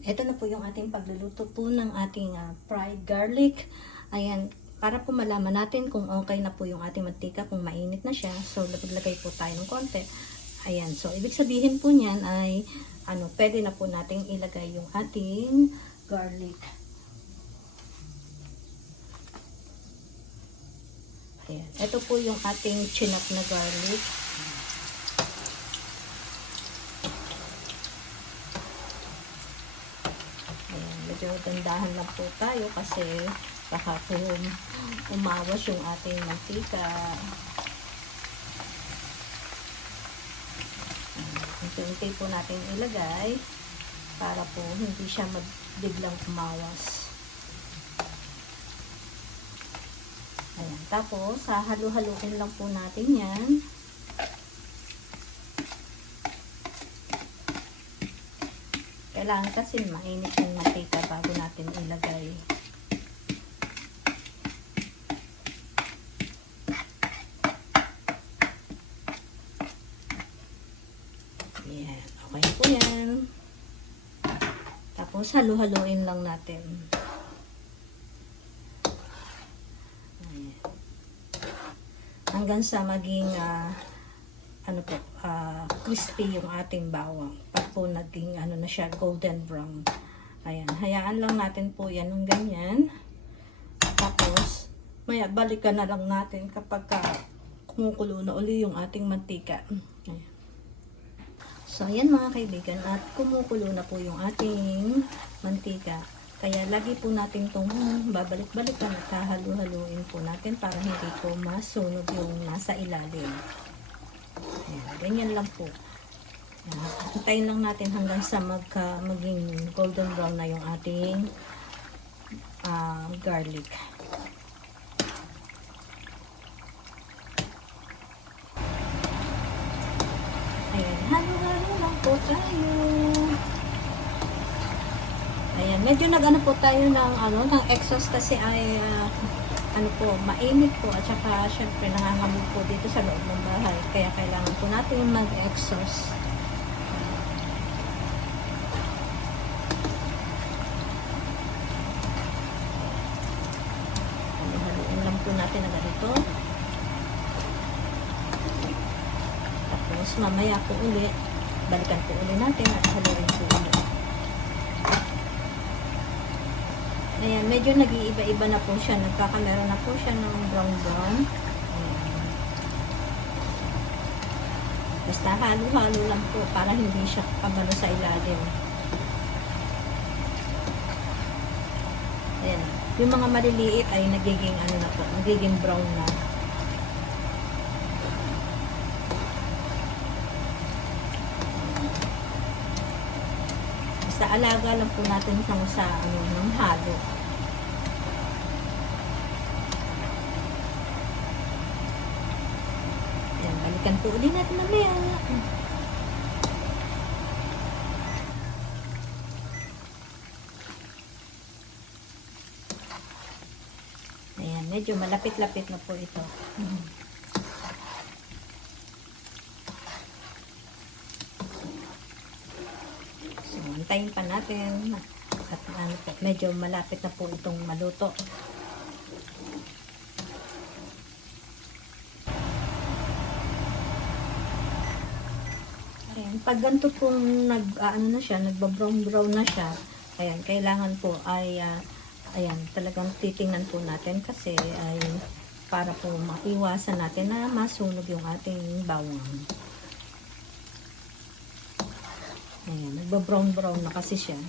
Ito na po yung ating pagluluto po ng ating fried garlic. Ayan, para po malaman natin kung okay na po yung ating mantika, kung mainit na siya. So, maglagay po tayo ng konti. Ayan, so ibig sabihin po niyan ay pwede na po nating ilagay yung ating garlic. Ayan, ito po yung ating chinap na garlic. Medyo dandahan lang po tayo kasi baka po umawas yung ating mantika. Unti-unti po natin ilagay para po hindi siya biglang umawas. Ayan. Tapos, halu-haluin lang po natin yan. Kailangan kasi mainit yung mantika bago natin ilagay. Ayan. Okay po yan. Tapos halu-haluin lang natin. Ayan. Hanggang sa maging crispy yung ating bawang. Pag po naging na siya, golden brown. Ayan, hayaan lang natin po yan ng ganyan. Tapos, maya balikan na lang natin kapag kumukulo na uli yung ating mantika. Ayan. So, ayan mga kaibigan, at kumukulo na po yung ating mantika. Kaya lagi po natin itong babalik-balikan at hahalu-haluin po natin para hindi po masunog yung nasa ilalim. Ayan, ganyan lang po. Hintayin lang natin hanggang sa maging golden brown na yung ating garlic. Ayan, halo-halo lang po tayo. Ayan, medyo nag-ano po tayo ng exhaust kasi ay mainit po at saka syempre nangangamot po dito sa loob ng bahay. Kaya kailangan po natin mag-exhaust. Haluin lang po natin na ganito. Tapos mamaya po ulit, balikan po ulit natin at haluin po ulit. Ayan, medyo nag-iiba-iba na po siya. Nagkakamera na po siya ng brown-brown. Basta halo-halo lang po para hindi siya kabalo sa ilalim. Ayan. Yung mga maliliit ay nagiging nagiging brown na. Basta alaga lang po natin sa ng halo. Ayan, balikan po ulit natin mamaya. Ayan, medyo malapit-lapit na po ito. So, hintayin pa natin at medyo malapit na po itong maluto. Ayan, pag ganito pong nagba-brown na siya, ayan, kailangan po ay ayan, talagang titingnan po natin kasi ay para po maiwasan natin na masunog yung ating bawang. Ayan, nagba-brown na kasi siya.